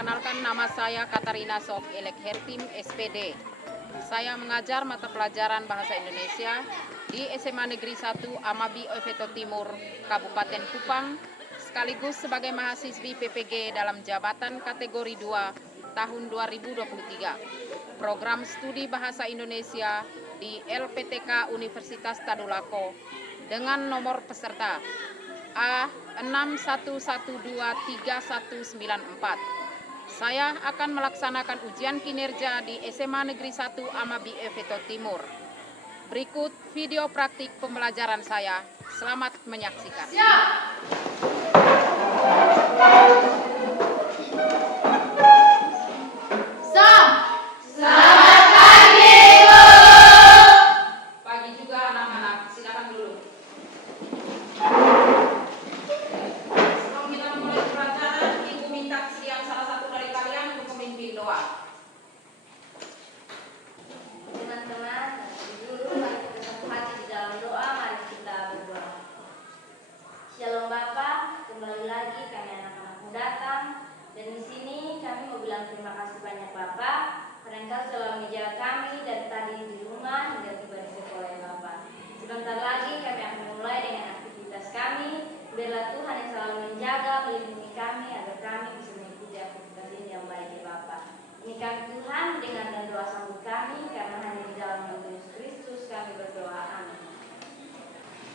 Perkenalkan, nama saya Katarina Sok Elek Hertim, SPD. Saya mengajar mata pelajaran Bahasa Indonesia di SMA Negeri 1 Amabi Oveto Timur, Kabupaten Kupang, sekaligus sebagai mahasiswi PPG dalam jabatan kategori 2 tahun 2023. Program studi Bahasa Indonesia di LPTK Universitas Tadulako dengan nomor peserta A61123194. Saya akan melaksanakan ujian kinerja di SMA Negeri 1 Amabi Oveto Timur. Berikut video praktik pembelajaran saya. Selamat menyaksikan. Siap. Selamat pagi, Bu. Pagi juga anak-anak. Silakan dulu. Sebelum kita mulai pelajaran, Ibu minta kesediaan salah satu dari kalian untuk memimpin doa. Teman-teman, dulu mari kita satu hati di dalam doa, mari kita berdoa. Shalom Bapa, kembali lagi kami anak-anakmu datang, dan di sini kami mau bilang terima kasih banyak Bapa, karena Engkau selalu menjaga kami dari tadi di rumah hingga tiba di sekolah Bapa. Sebentar lagi kami akan mulai dengan aktivitas kami. Biarlah Tuhan yang selalu menjaga, melindungi kami agar kami bisa mengikuti aktivitas ini yang baik ya Bapa. Ini kami Tuhan, dengarkan doa sambut kami, karena hanya di dalam nama Yesus Kristus kami berdoa. Amin.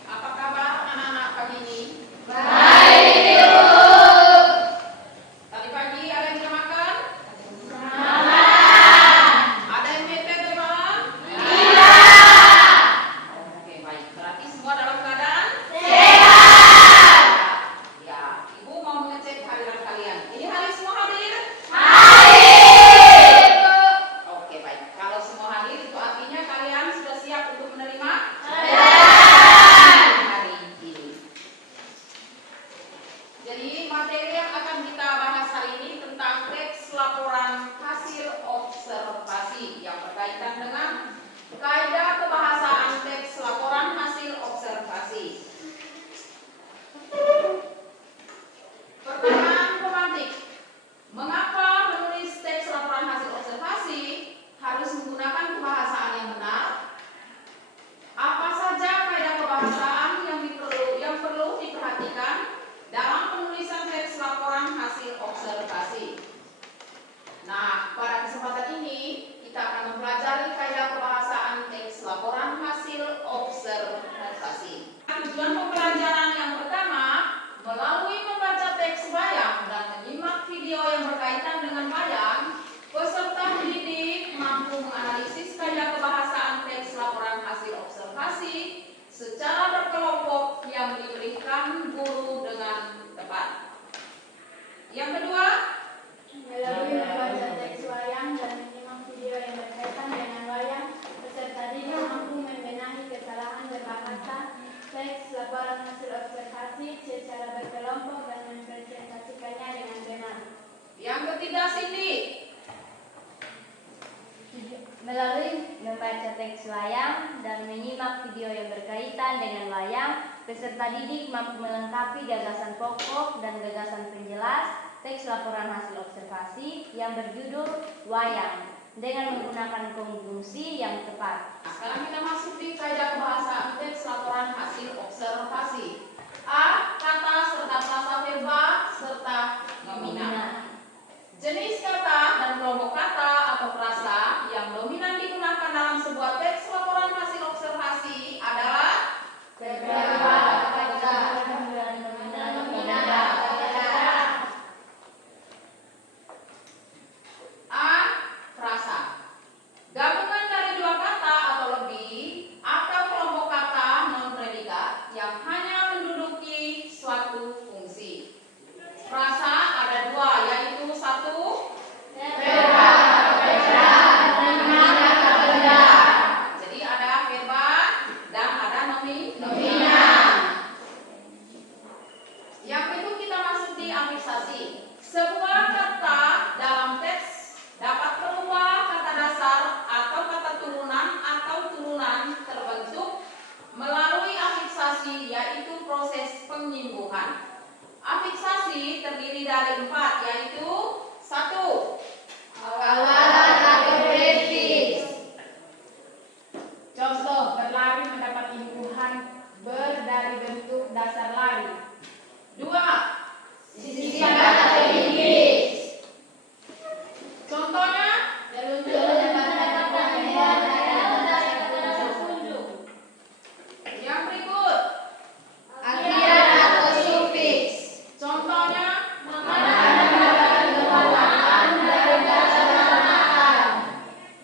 Apa kabar anak-anak pagi ini? Baik, Ibu. Tadi pagi ada yang sudah makan? Ada yang mepet tadi malam? Oke, baik. Berarti semua dalam keadaan sehat. Ya, Ibu mau mengecek kehadiran kalian. Ini hari semua hadir? Oke, baik. Kalau semua hadir itu artinya kalian sudah siap untuk menerima hari ini. Jadi materi yang akan kita bahas hari ini tentang teks laporan hasil observasi yang berkaitan dengan kaidah kebahasaan teks laporan hasil observasi. Pertanyaan pemantik. Mengapa menulis teks laporan hasil observasi harus menggunakan kebahasaan yang benar? Apa saja kaidah kebahasaan yang perlu diperhatikan dalam penulisan teks laporan hasil observasi? Nah, pada kesempatan ini kita akan mempelajari kaidah kebahasaan teks laporan hasil observasi. Tujuan pembelajaran yang pertama, melalui membaca teks wayang dan menyimak video yang berkaitan dengan wayang, peserta didik mampu menganalisis kaidah kebahasaan teks laporan hasil observasi secara berkelompok yang diberikan guru dengan tepat. Yang kedua, melalui membaca teks wayang dan menyimak video yang berkaitan dengan wayang, peserta didik mampu membenahi kesalahan berbahasa teks laporan hasil observasi secara berkelompok dan mempresentasikannya dengan benar. yang ketiga, Cindy. Melalui membaca teks wayang dan menyimak video yang berkaitan dengan wayang, peserta didik mampu melengkapi gagasan pokok dan gagasan penjelas teks laporan hasil observasi yang berjudul wayang dengan menggunakan konjungsi yang tepat. Sekarang kita masuk di kaidah kebahasaan teks laporan hasil observasi. A. Kata serta frasa verba serta nomina. Jenis kata dan kelompok kata atau frasa yang dominan digunakan dalam sebuah teks laporan hasil observasi adalah Verba, A. Frasa. Gabungan dari dua kata atau lebih atau kelompok kata non-predikat yang hanya menduduki suatu fungsi. Frasa ada dua, yaitu satu verba dari bentuk dasar lari. 2. Siswa kata Inggris. Contohnya, yang berikut. Akhiran atau sufiks. Contohnya,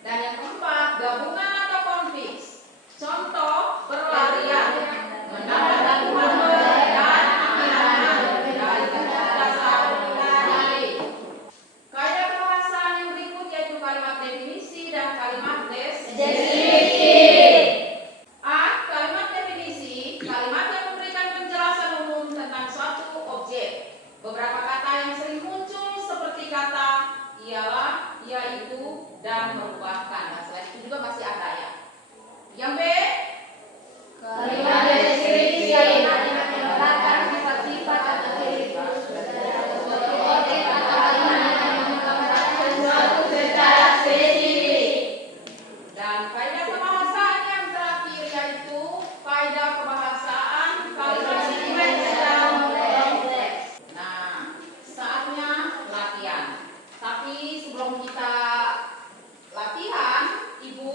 dan yang keempat, gabungan atau konfiks. Contoh, berlarian, menambahkan kata dan akhirannya dari bentuk dasar lari. Kaidah kebahasaan yang berikut yaitu kalimat definisi dan kalimat deskripsi. A. Kalimat definisi, kalimat yang memberikan penjelasan umum tentang suatu objek. Beberapa kata yang sering muncul seperti kata ialah, yaitu, dan merupakan. Nah, selain itu juga masih ada ya. Yang B. Kalimat deskripsi, kalimat yang menerangkan sifat-sifat atau ciri khusus dari suatu objek atau kalimat yang menggambarkan sesuatu secara spesifik. Dan kaidah kebahasaan yang terakhir yaitu kaidah kebahasaan kalimat kompleks dan kompleks. Nah, saatnya latihan. Tapi sebelum kita latihan, Ibu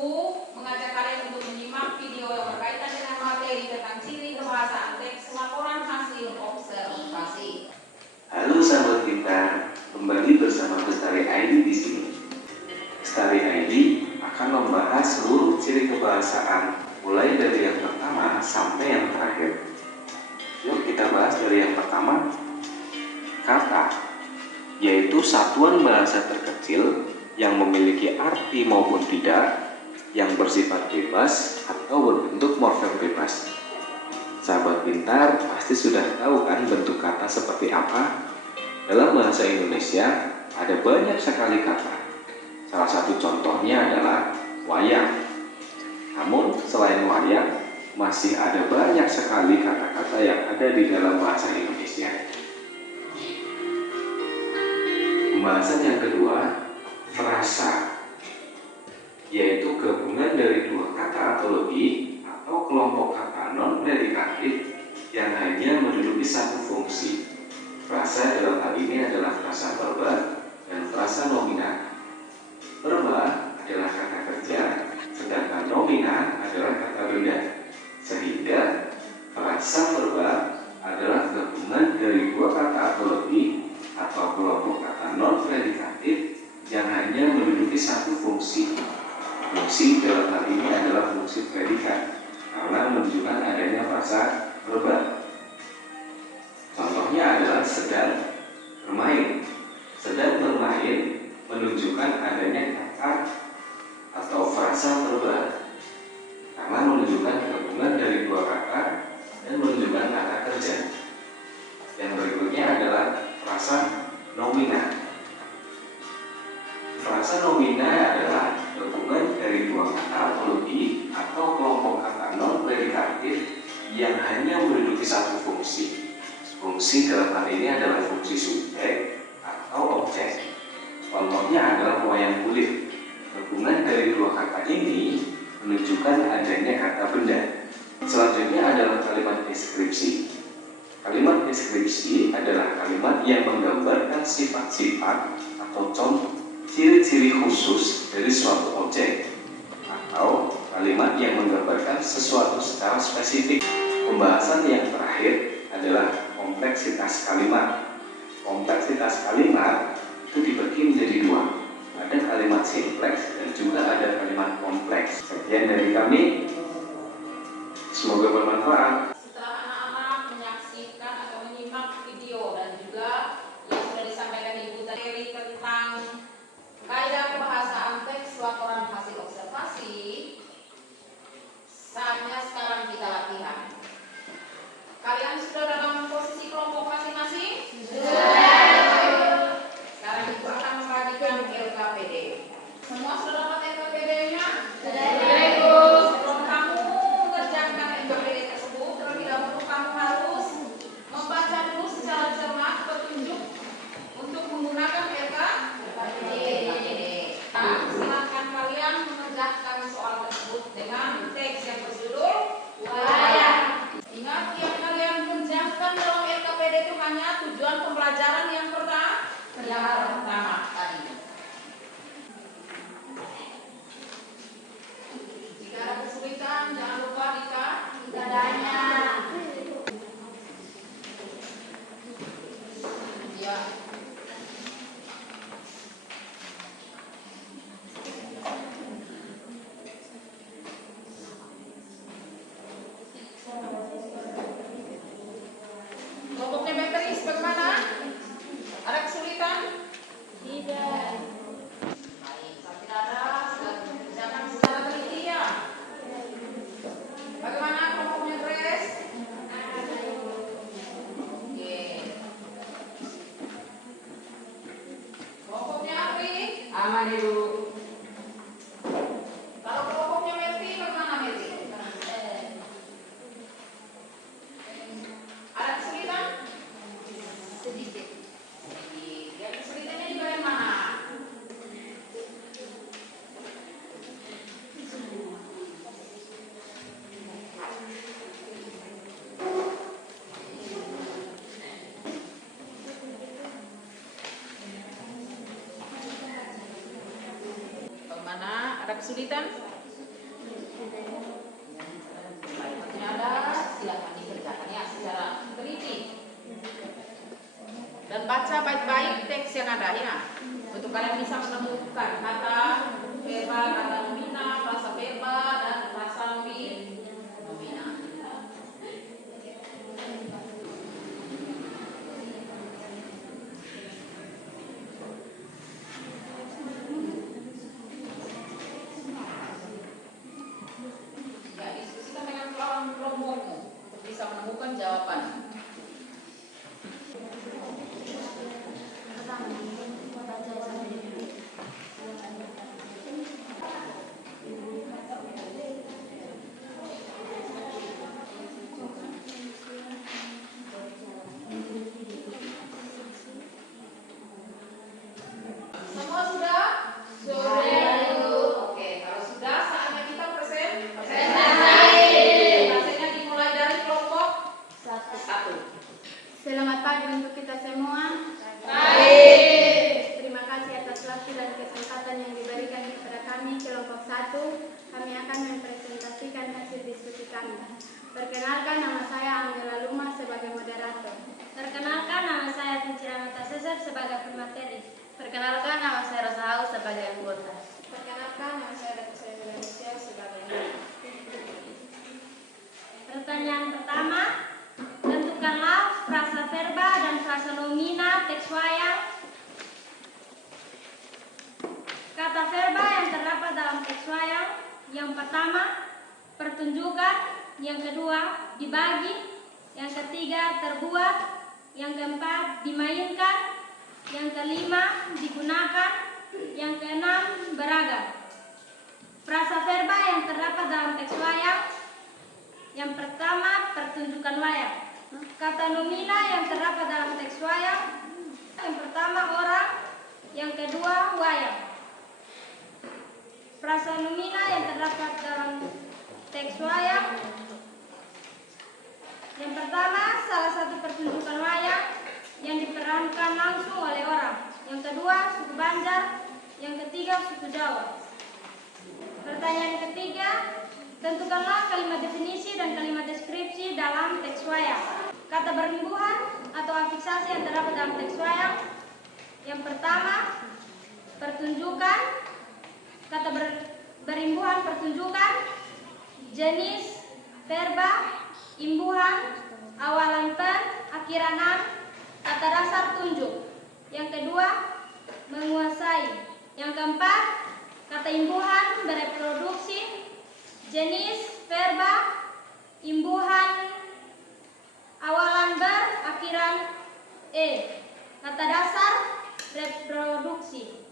mengajak kalian untuk menyimak video yang berkaitan dengan materi tentang ciri kebahasaan teks laporan hasil observasi. Halo sahabat pintar, kembali bersama Bestari ID di sini. Bestari ID akan membahas seluruh ciri kebahasaan, mulai dari yang pertama sampai yang terakhir. Yuk kita bahas dari yang pertama, kata, yaitu satuan bahasa terkecil yang memiliki arti maupun tidak, yang bersifat bebas atau berbentuk morfem bebas. Sahabat pintar pasti sudah tahu kan bentuk kata seperti apa? Dalam bahasa Indonesia ada banyak sekali kata. Salah satu contohnya adalah wayang. Namun selain wayang, masih ada banyak sekali kata-kata yang ada di dalam bahasa Indonesia. Pembahasan yang kedua, frasa, yaitu gabungan dari dua kata atau lebih atau kelompok kata non-predikatif yang hanya menduduki satu fungsi. Frasa dalam hal ini adalah frasa verba dan frasa nomina. Verba adalah kata kerja, sedangkan nomina adalah kata benda. Sehingga frasa verba adalah gabungan dari dua kata atau lebih atau kelompok kata non-predikatif yang hanya menduduki satu fungsi. Fungsi dalam hal ini adalah fungsi predikat karena menunjukkan adanya frasa verba. Contohnya adalah sedang bermain. Sedang bermain menunjukkan adanya kata atau frasa verba karena menunjukkan gabungan dari dua kata dan menunjukkan kata kerja. Yang berikutnya adalah frasa nomina. Frasa nomina adalah gabungan dari dua kata atau lebih atau kelompok kata non-predikatif yang hanya menduduki satu fungsi. Fungsi dalam hal ini adalah fungsi subjek atau objek. Contohnya adalah wayang kulit. Gabungan dari dua kata ini menunjukkan adanya kata benda. Selanjutnya adalah kalimat deskripsi. Kalimat deskripsi adalah kalimat yang menggambarkan sifat-sifat atau contoh ciri-ciri khusus dari suatu objek atau kalimat yang menggambarkan sesuatu secara spesifik. Pembahasan yang terakhir adalah kompleksitas kalimat. Kompleksitas kalimat itu dibagi menjadi dua. Ada kalimat simpleks dan juga ada kalimat kompleks. Sekian dari kami. Semoga bermanfaat. Setelah anak-anak menyaksikan atau menyimak video dan juga yang sudah disampaikan Ibu tadi tentang kaidah kebahasaan teks laporan hasil observasi, saatnya sekarang kita latihan. Kalian sudah dalam posisi kelompok masing-masing? Sudah. Sekarang Ibu akan membagikan LKPD. Semua sudah dapat LKPD-nya? Sudah. Sebelum kamu mengerjakan LKPD tersebut, kesulitan? Waktunya ada, silakan dikerjakan ya secara teliti. Dan baca baik-baik teks yang ada ya. Untuk kalian bisa menemukan kata verba, kata nomina, frasa verba, dan frasa nomina. Ya, diskusikan dengan kawan kelompokmu untuk bisa menemukan jawaban. Semua sudah? Oke, kalau sudah saatnya kita presentasi. Presentasenya dimulai dari kelompok 1. Selamat pagi untuk kita semua. Terima kasih atas waktu dan kesempatan yang diberikan kepada kami kelompok 1. Kami akan mempresentasikan hasil diskusi kami. Perkenalkan, nama saya Angela Luma sebagai moderator. Perkenalkan, nama saya Tincira Mata Cesar sebagai pemateri. Perkenalkan, nama saya Rosa Haus sebagai anggota. Perkenalkan, nama saya Dr. Saya Indonesia sebagai Pertanyaan pertama, tentukanlah frasa verba dan frasa nomina teks wayang. Kata verba yang terdapat dalam teks wayang, yang pertama, pertunjukan, yang kedua, dibagi, yang ketiga, terbuat, yang keempat, dimainkan, yang kelima, digunakan, yang keenam, beragam. Frasa verba yang terdapat dalam teks wayang, yang pertama, pertunjukan wayang. Kata nomina yang terdapat dalam teks wayang, yang pertama, orang, yang kedua, wayang. Frasa nomina yang terdapat dalam teks wayang, yang pertama, salah satu pertunjukan wayang yang diperankan langsung oleh orang. Yang kedua, suku Banjar. Yang ketiga, suku Jawa. Pertanyaan ketiga, tentukanlah kalimat definisi dan kalimat deskripsi dalam teks wayang. Kata berimbuhan atau afiksasi yang terdapat dalam teks wayang. Yang pertama, pertunjukan. Kata berimbuhan, pertunjukan. Jenis, verba, imbuhan, awalan per, akhiran an, kata dasar tunjuk. Yang kedua, menguasai. Yang keempat, kata imbuhan, bereproduksi. Jenis, verba, imbuhan, awalan ber, akhiran e, kata dasar, reproduksi.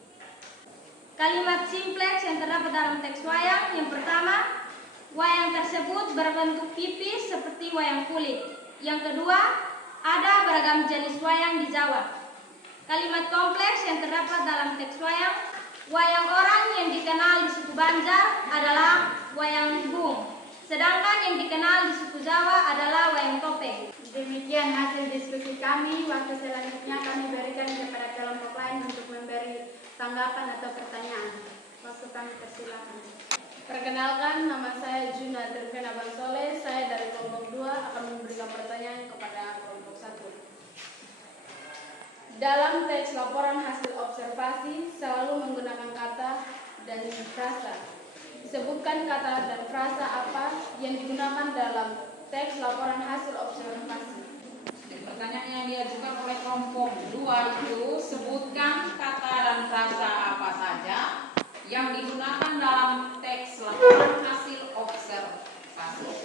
Kalimat simplex yang terdapat dalam teks wayang. Yang pertama, wayang tersebut berbentuk pipis seperti wayang kulit. Yang kedua, ada beragam jenis wayang di Jawa. Kalimat kompleks yang terdapat dalam teks wayang orang yang dikenal di suku Banjar adalah wayang bung, sedangkan yang dikenal di suku Jawa adalah wayang topeng. Demikian hasil diskusi kami. Waktu selanjutnya kami berikan kepada kelompok lain untuk memberi tanggapan atau pertanyaan. Waktu kami persilakan. Perkenalkan, nama saya Juna Tervena Bansole. Saya dari kelompok 2 akan memberikan pertanyaan kepada kelompok 1. Dalam teks laporan hasil observasi selalu menggunakan kata dan frasa. Disebutkan kata dan frasa apa yang digunakan dalam teks laporan hasil observasi. Pertanyaan yang diajukan oleh kelompok 2 itu, sebutkan kata dan frasa apa saja yang digunakan dalam teks laporan hasil observasi.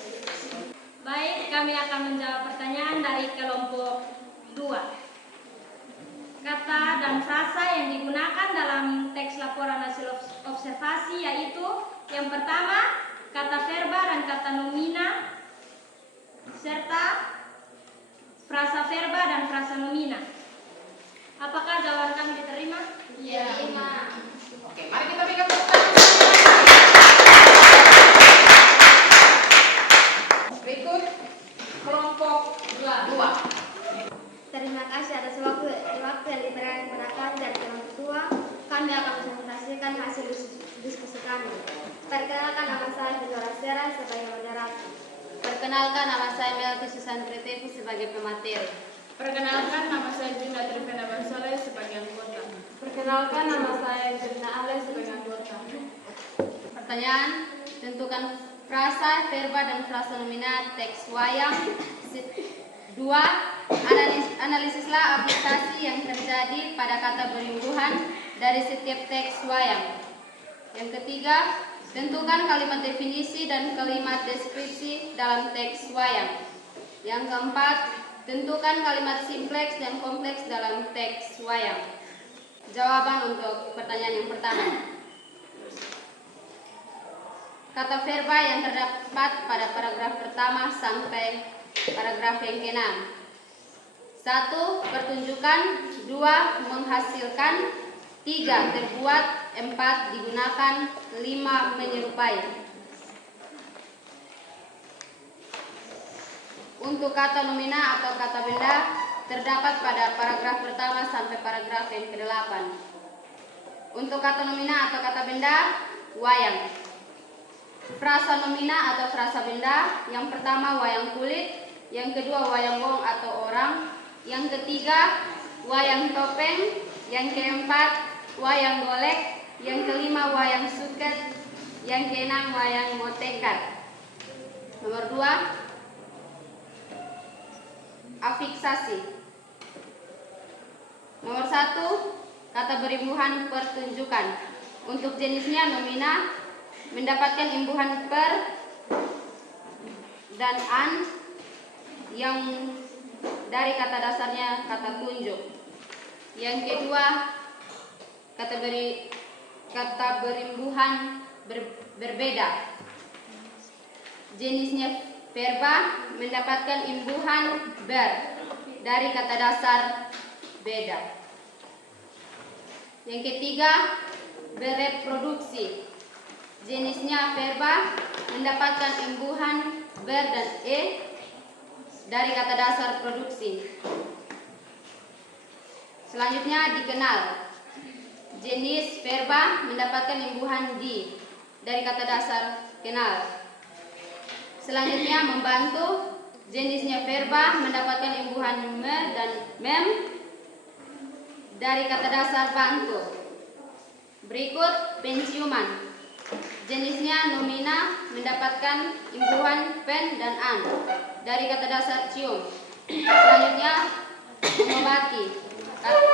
Baik, kami akan menjawab pertanyaan dari kelompok 2. Kata dan frasa yang digunakan dalam teks laporan hasil observasi yaitu yang pertama, kata verba dan kata nomina, serta frasa verba dan frasa nomina. Apakah jawaban kami diterima? Iya. Oke, mari kita berikan tepuk tangan. Berikut kelompok 2. Terima kasih atas waktu yang diberikan kepada kami dari kelompok 2. Kami akan presentasikan hasil diskusi kami. Soleh sebagai moderator. Perkenalkan, nama saya Melki Susantri Tevi sebagai pemateri. Perkenalkan, nama saya Junda Trivena Bansoleh sebagai anggota. Perkenalkan, nama saya Jurna Ale sebagai anggota. Pertanyaan, tentukan frasa, verba, dan frasa nomina teks wayang. 2. Analisislah aplikasi yang terjadi pada kata berimbuhan dari setiap teks wayang. Yang ketiga, tentukan kalimat definisi dan kalimat deskripsi dalam teks wayang. Yang keempat, tentukan kalimat simpleks dan kompleks dalam teks wayang. Jawaban untuk pertanyaan yang pertama. Kata verba yang terdapat pada paragraf pertama sampai paragraf yang ke-6. 1. Pertunjukan. 2. Menghasilkan. 3. Terbuat. 4. Digunakan. 5. Menyerupai. Untuk kata nomina atau kata benda terdapat pada paragraf pertama sampai paragraf yang ke-8. Untuk kata nomina atau kata benda, wayang. Frasa nomina atau frasa benda, yang pertama wayang kulit, yang kedua wayang wong atau orang, yang ketiga wayang topeng, yang keempat wayang golek, yang kelima wayang suket, yang keenam wayang motekat. Nomor 2, afiksasi. Nomor 1, kata berimbuhan pertunjukan. Untuk jenisnya nomina mendapatkan imbuhan per dan an yang dari kata dasarnya kata tunjuk. Yang kedua, kata berimbuhan berbeda. Jenisnya verba mendapatkan imbuhan ber dari kata dasar beda. Yang ketiga, bereproduksi. Jenisnya verba mendapatkan imbuhan ber dan e dari kata dasar produksi. Selanjutnya, dikenal. Jenis verba mendapatkan imbuhan di dari kata dasar kenal. Selanjutnya, membantu. Jenisnya verba mendapatkan imbuhan me dan mem dari kata dasar bantu. Berikut, penciuman. Jenisnya nomina mendapatkan imbuhan pen dan an dari kata dasar cium. Selanjutnya, mengobati.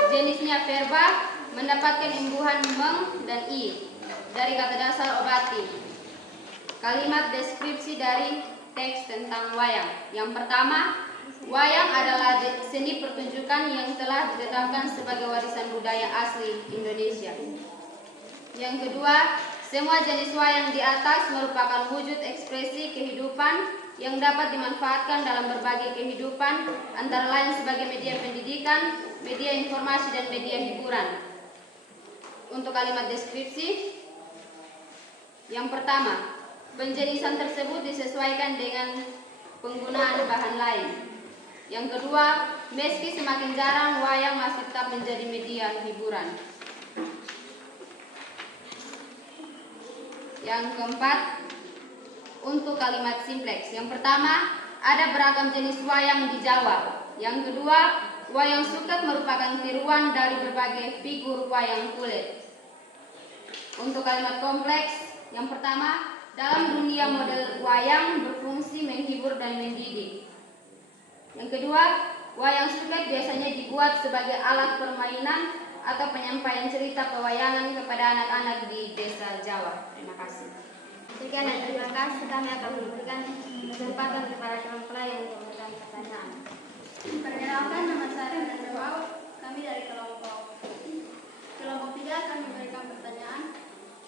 Jenisnya verba mendapatkan imbuhan meng dan i dari kata dasar obati. Kalimat deskripsi dari teks tentang wayang. Yang pertama, wayang adalah seni pertunjukan yang telah ditetapkan sebagai warisan budaya asli Indonesia. Yang kedua, semua jenis wayang di atas merupakan wujud ekspresi kehidupan yang dapat dimanfaatkan dalam berbagai kehidupan, antara lain sebagai media pendidikan, media informasi, dan media hiburan. Untuk kalimat deskripsi, yang pertama, penjenisan tersebut disesuaikan dengan penggunaan bahan lain. Yang kedua, meski semakin jarang, wayang masih tetap menjadi media hiburan. Yang keempat, untuk kalimat simpleks. Yang pertama, ada beragam jenis wayang di Jawa. Yang kedua, wayang suket merupakan tiruan dari berbagai figur wayang kulit. Untuk kalimat kompleks, yang pertama, dalam dunia model wayang berfungsi menghibur dan mendidik. Yang kedua, wayang suket biasanya dibuat sebagai alat permainan atau penyampaian cerita pewayangan kepada anak-anak di desa Jawa. Terima kasih. Sekian dan terima kasih. Kami akan memberikan kesempatan kepada kelompok lain untuk memberikan pertanyaan. Perkenalkan, nama saya dan kami dari kelompok 3 akan memberikan pertanyaan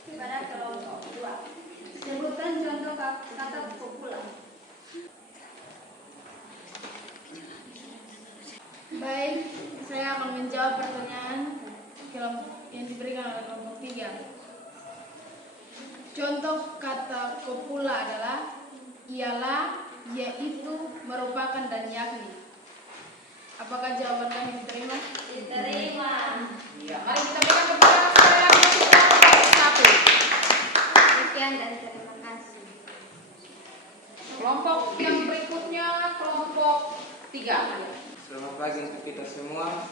kepada kelompok 2. Sebutkan contoh kata populer. Baik, saya akan menjawab pertanyaan yang diberikan oleh kelompok 3. Contoh kata kopula adalah ialah, yaitu, merupakan, dan yakni. Apakah jawaban kami diterima? Diterima. Ya, mari kita berikan tepuk tangan sekali lagi untuk kelompok 1. Sekian dan terima kasih. Selamat pagi untuk kita semua.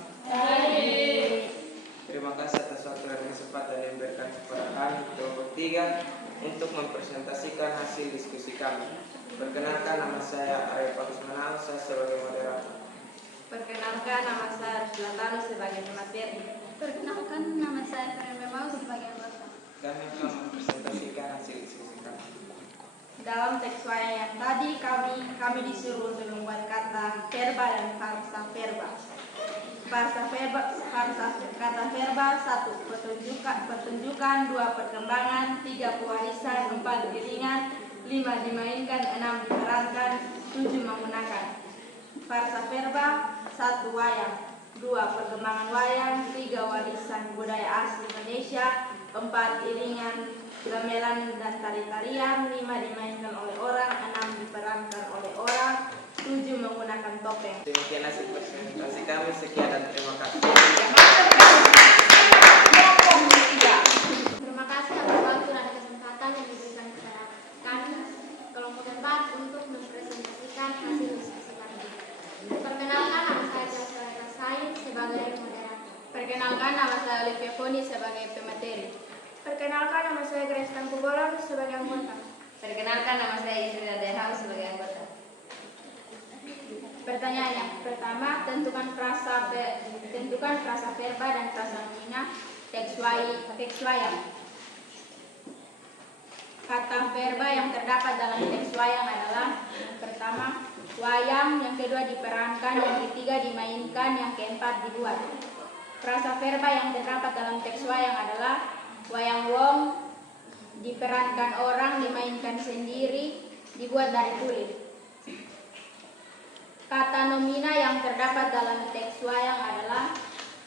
Terima kasih atas waktu dan kesempatan yang diberikan kepada kami kelompok 3 untuk mempresentasikan hasil diskusi kami. Perkenalkan, nama saya Arya Pakus Manal, saya sebagai moderator. Perkenalkan, nama saya Latano sebagai materi. Perkenalkan, nama saya Feren Memau sebagai anggota. Kami akan mempresentasikan hasil diskusi kami. Dalam teks wayang yang tadi kami disuruh untuk membuat kata verba dan farsa verba. Kata verba 1. Pertunjukan 2. Perkembangan 3. Pewarisan 4. Iringan 5. Dimainkan 6. Diperankan 7. Menggunakan. Farsa verba 1. Wayang 2. Perkembangan wayang 3. Warisan budaya asli Indonesia 4. Iringan gamelan dan tari-tarian 5. Dimainkan oleh orang 6. Diperankan oleh orang 7. Menggunakan topeng. Demikian hasil presentasi kami. Sekian dan terima kasih. Terima kasih atas waktu dan kesempatan yang diberikan kepada kami kelompok 4 untuk mempresentasikan hasil diskusi kami. Perkenalkan, nama saya Jasra Sain sebagai moderator. Perkenalkan, nama saya Olivia Foni sebagai pemateri. Perkenalkan, nama saya Grace Tangkubolon sebagai anggota. Perkenalkan, nama saya Isrina Derhau sebagai anggota. Pertanyaan yang pertama, tentukan frasa verba dan frasa nomina teks wayang. Kata verba yang terdapat dalam teks wayang adalah yang pertama, wayang, yang kedua diperankan, yang ketiga dimainkan, yang keempat dibuat. Frasa verba yang terdapat dalam teks wayang adalah wayang wong, diperankan orang, dimainkan sendiri, dibuat dari kulit. Kata nomina yang terdapat dalam teks wayang adalah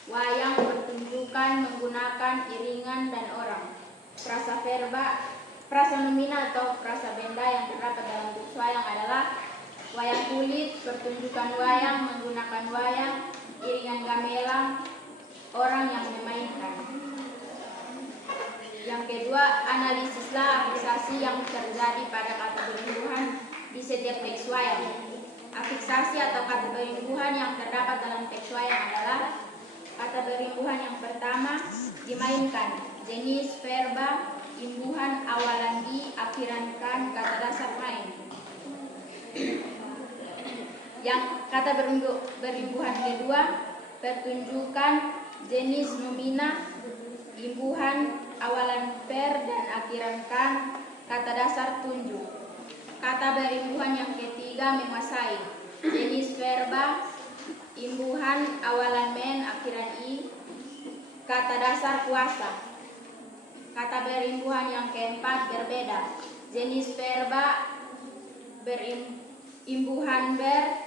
wayang, pertunjukan, menggunakan iringan dan orang. Frasa nomina atau frasa benda yang terdapat dalam teks wayang adalah wayang kulit, pertunjukan wayang, menggunakan wayang, iringan gamelan, orang yang memainkan. Yang kedua, analisislah afiksasi yang terjadi pada kata berimbuhan di setiap teks wayang. Afiksasi atau kata berimbuhan yang terdapat dalam teks wayang adalah kata berimbuhan yang pertama, dimainkan, jenis verba, imbuhan awalan di, akhiran kan, kata dasar main. Yang kata berimbuhan kedua, pertunjukan, jenis nomina, imbuhan awalan per dan akhiran kan, kata dasar tunjuk. Kata berimbuhan yang ketiga, menguasai, jenis verba, imbuhan awalan men, akhiran i, kata dasar kuasa. Kata berimbuhan yang keempat, berbeda, jenis verba, imbuhan ber,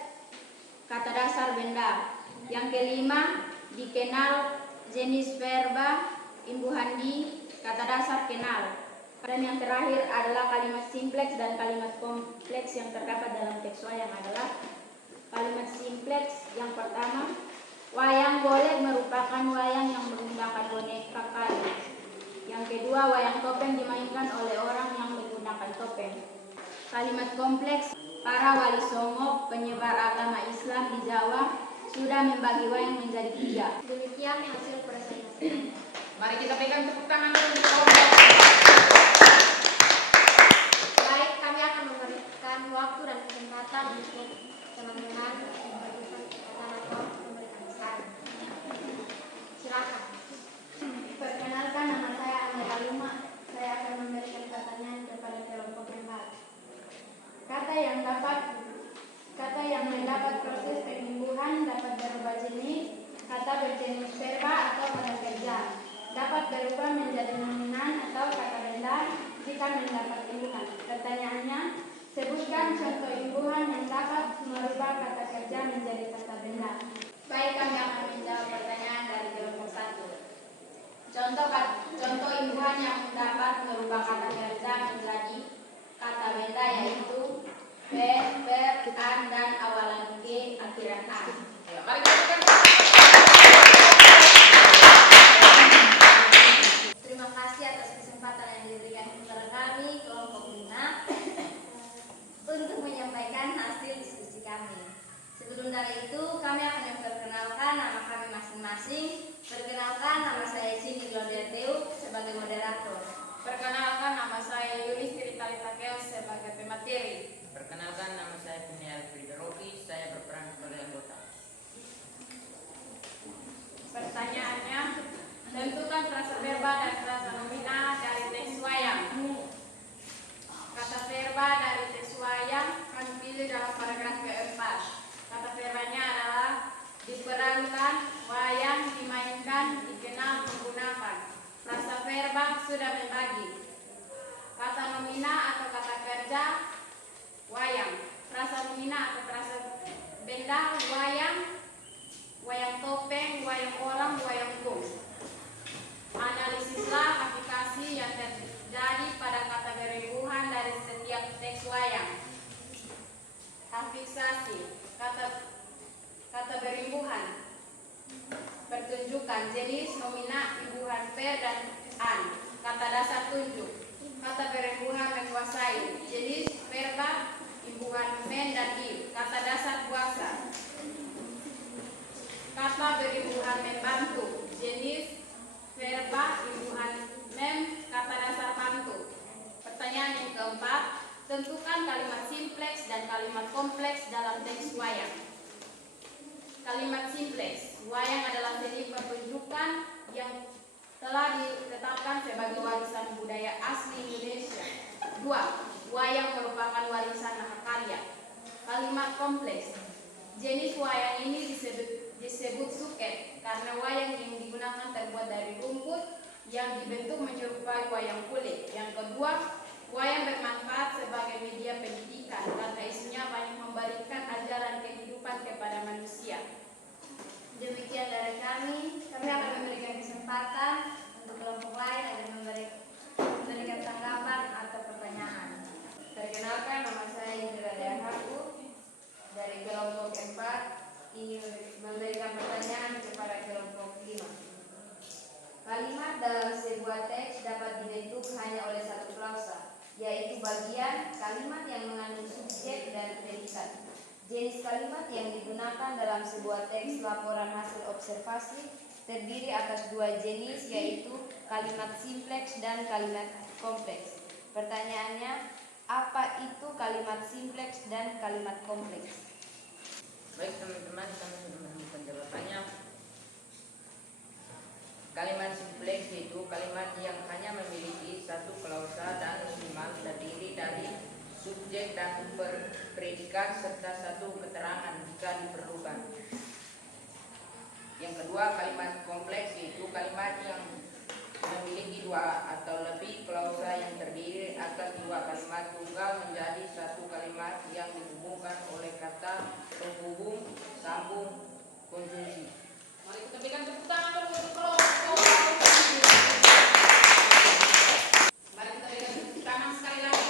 kata dasar benda. Yang kelima, dikenal, jenis verba, imbuhan di, kata dasar kenal. Dan yang terakhir adalah kalimat simpleks dan kalimat kompleks yang terdapat dalam teks wayang adalah kalimat simpleks yang pertama, wayang golek merupakan wayang yang menggunakan boneka kayu. Yang kedua, wayang topeng dimainkan oleh orang yang menggunakan topeng. Kalimat kompleks, para wali songo penyebar agama Islam di Jawa sudah membagi wayang menjadi 3. Demikian hasil presentasi. Mari kita berikan tepuk tangan untuk Baik, kami akan memberikan waktu dan kesempatan untuk teman-teman memberikan catatan atau memberikan saran. Silakan. Perkenalkan, nama saya Amel Aluma. Saya akan memberikan pertanyaan kepada kelompok 4. Kata yang mendapat proses penimbuhan dapat berubah jenis. Kata berjenis verba atau kata kerja dapat berubah menjadi nominan atau kata benda jika mendapat imbuhan. Pertanyaannya, sebutkan contoh imbuhan yang dapat merubah kata kerja menjadi kata benda. Baik, kami akan menjawab pertanyaan dari kelompok 1. Contoh imbuhan yang dapat merubah kata kerja menjadi kata benda yaitu per, an, dan awalan g, akhiran a. Mari kita berikan. Terima kasih atas kesempatan yang diberikan kepada kami kelompok 5 untuk menyampaikan hasil diskusi kami. Sebelum terpilih dalam paragraf keempat. Kata verbanya adalah diperankan, wayang, dimainkan, dikenal, menggunakan. Frasa verba sudah membagi. Kata nomina atau kata kerja, wayang. Frasa nomina atau frasa benda, wayang, wayang topeng, wayang orang, wayang gong. Analisislah aplikasi yang terjadi pada kategori buhan dari setiap teks wayang. Afiksasi kata berimbuhan, pertunjukan, jenis, nomina, imbuhan ver dan an. Kata dasar tunjuk. Kata berimbuhan menguasai, jenis, verba, imbuhan men dan i. Kata dasar kuasa. Kata berimbuhan membantu, jenis, verba, imbuhan mem, kata dasar bantu. Pertanyaan yang keempat, tentukan kalimat simpleks dan kalimat kompleks dalam teks wayang. Kalimat simpleks, wayang adalah seni pertunjukan yang telah ditetapkan sebagai warisan budaya asli Indonesia. 2. Wayang merupakan warisan mahakarya. Kalimat kompleks, jenis wayang ini disebut suket karena wayang yang digunakan terbuat dari rumput yang dibentuk menyerupai wayang kulit. Yang kedua, wayang bermanfaat sebagai media pendidikan karena isinya banyak memberikan ajaran kehidupan kepada manusia. Demikian dari kami akan memberikan kesempatan untuk kelompok lain agar memberikan tanggapan atau pertanyaan. Perkenalkan, nama saya Indra Dehaku dari kelompok 4 ingin memberikan pertanyaan kepada kelompok 5. Kalimat dalam sebuah teks dapat dibentuk hanya oleh satu klausa, yaitu bagian kalimat yang mengandung subjek dan predikat. Jenis kalimat yang digunakan dalam sebuah teks laporan hasil observasi terdiri atas dua jenis, yaitu kalimat simpleks dan kalimat kompleks. Pertanyaannya, apa itu kalimat simpleks dan kalimat kompleks? Baik teman-teman, kami sudah menemukan jawabannya. Kalimat simpleks itu kalimat yang hanya memiliki satu klausa dan simak terdiri dari subjek dan predikat serta satu keterangan jika diperlukan. Yang kedua, kalimat kompleks itu kalimat yang memiliki dua atau lebih klausa yang terdiri atas dua kalimat tunggal menjadi satu kalimat yang dihubungkan oleh kata penghubung, sambung, konjungsi. Mari kita berikan tepuk tangan untuk kelompok. Mari kita berikan tepuk tangan sekali lagi.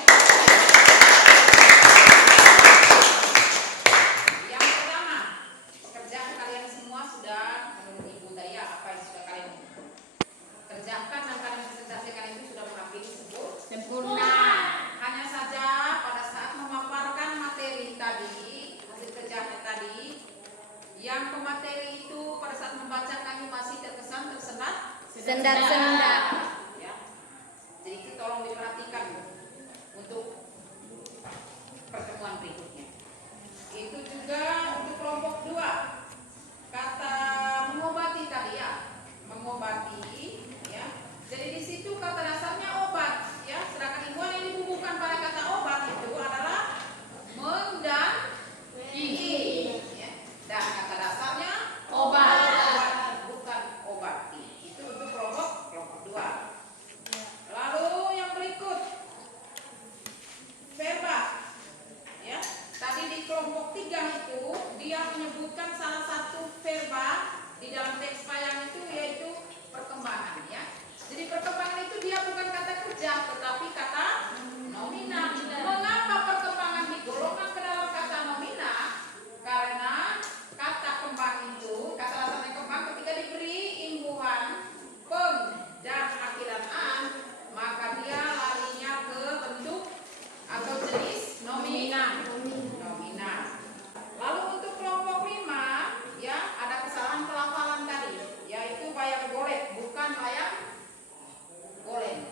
Yang pertama, kerjaan kalian semua sudah memenuhi budaya apa yang sudah kalian kerjakan dan kalian presentasikan itu sudah meramping sempurna. Hanya saja pada saat memaparkan materi tadi, hasil kerjaan tadi, yang pemateri itu pada saat membacakannya masih terkesan Sendat-sendat. ya. Jadi itu tolong diperhatikan untuk pertemuan berikutnya. Itu juga untuk kelompok 2. Kata mengobati tadi ya, mengobati ya. Jadi di situ kata dasarnya obat ya, sedangkan imbuhan yang dihubungkan pada kata obat itu adalah meng dan i ya. Dan kata dasarnya obat, bukan obati. Itu untuk kelompok 2. Lalu yang berikut verba ya. Tadi di kelompok 3 itu dia menyebutkan salah satu verba di dalam teks wayang itu yaitu perkembangan ya. Jadi perkembangan itu dia bukan kata kerja tetapi kata nomina. Mengapa perkembangan digolongkan ke dalam kata nomina? Karena kata kembang itu, kata dasarnya kembang ketika diberi imbuhan peng dan akhiran an, maka dia larinya ke bentuk atau jenis nomina. Lalu untuk kelompok 5 ya, ada kesalahan pelafalan tadi, yaitu wayang golek bukan wayang goleng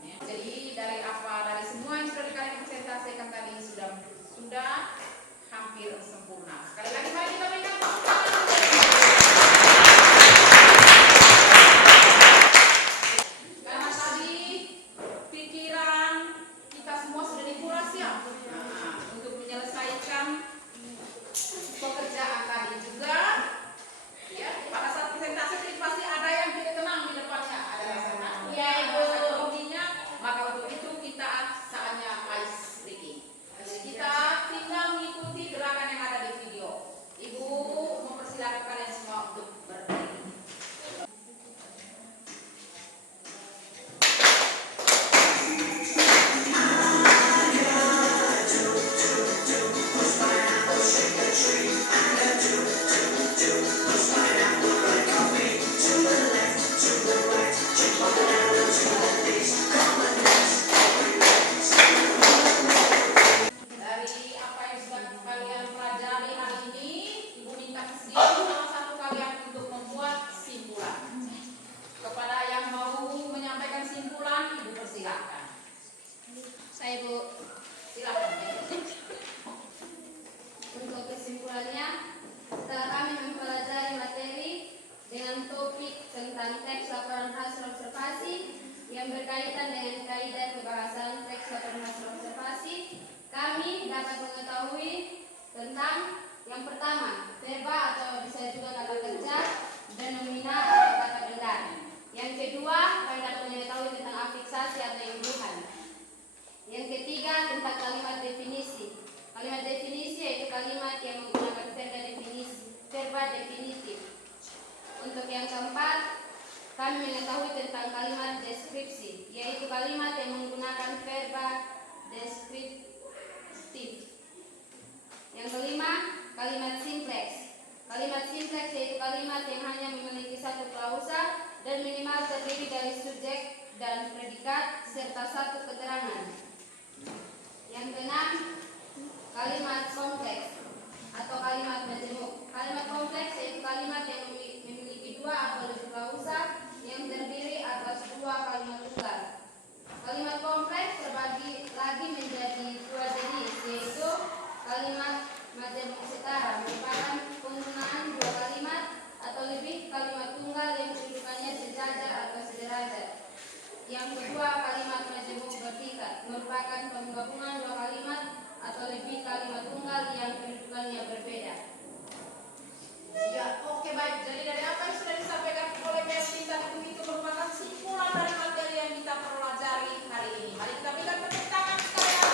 ya. Jadi dari semua yang sudah kalian presentasikan tadi sudah hampir sempurna. Sekali lagi mari kita berikan tepuk tangan. Karena tadi pikiran kita semua sudah dikuras ya. Nah, untuk menyelesaikan pertama, verba atau bisa juga kata kerja, dan nomina atau kata benda. Yang kedua, kalian dapat mengetahui tentang afiksasi atau imbuhan. Yang ketiga, tentang kalimat definisi. Kalimat definisi yaitu kalimat yang menggunakan verba definitif. Untuk yang keempat, kami mengetahui tentang kalimat deskripsi, yaitu kalimat yang menggunakan verba deskriptif. Yang kelima, kalimat simpleks. Kalimat simpleks yaitu kalimat yang hanya memiliki satu klausa dan minimal terdiri dari subjek dan predikat serta satu keterangan. Yang keenam, kalimat kompleks atau kalimat majemuk. Kalimat kompleks yaitu kalimat yang memiliki dua atau lebih klausa yang terdiri atas dua kalimat tunggal. Kalimat kompleks terbagi lagi menjadi dua jenis, yaitu kalimat majemuk setara merupakan penggunaan dua kalimat atau lebih kalimat tunggal yang kedudukannya sejajar atau sederajat. Yang kedua, kalimat majemuk bertingkat merupakan penggabungan dua kalimat atau lebih kalimat tunggal yang kedudukannya berbeda. Ya, oke baik. Jadi dari apa yang sudah disampaikan oleh Mercy tadi itu merupakan simpulan dari materi yang kita pelajari hari ini. Mari kita berikan tepuk tangan sekalian.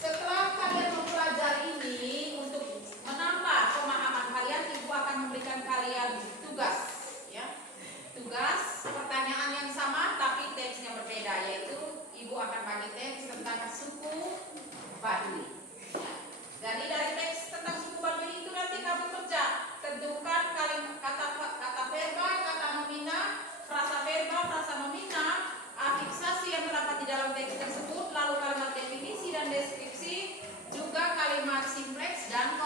Setelah kalian mempelajari ini, untuk menambah pemahaman kalian, Ibu akan memberikan kalian tugas, ya. Tugas pertanyaan yang sama tapi teksnya berbeda, yaitu Ibu akan bagi teks tentang suku Baduy. Jadi dari teks tentang suku Baduy itu nanti kamu kerja tentukan kata verba, kata nomina, frasa verba, frasa nomina, afiksasi yang terdapat di dalam teks tersebut, lalu kalimat definisi dan deskripsi, juga kalimat simpleks dan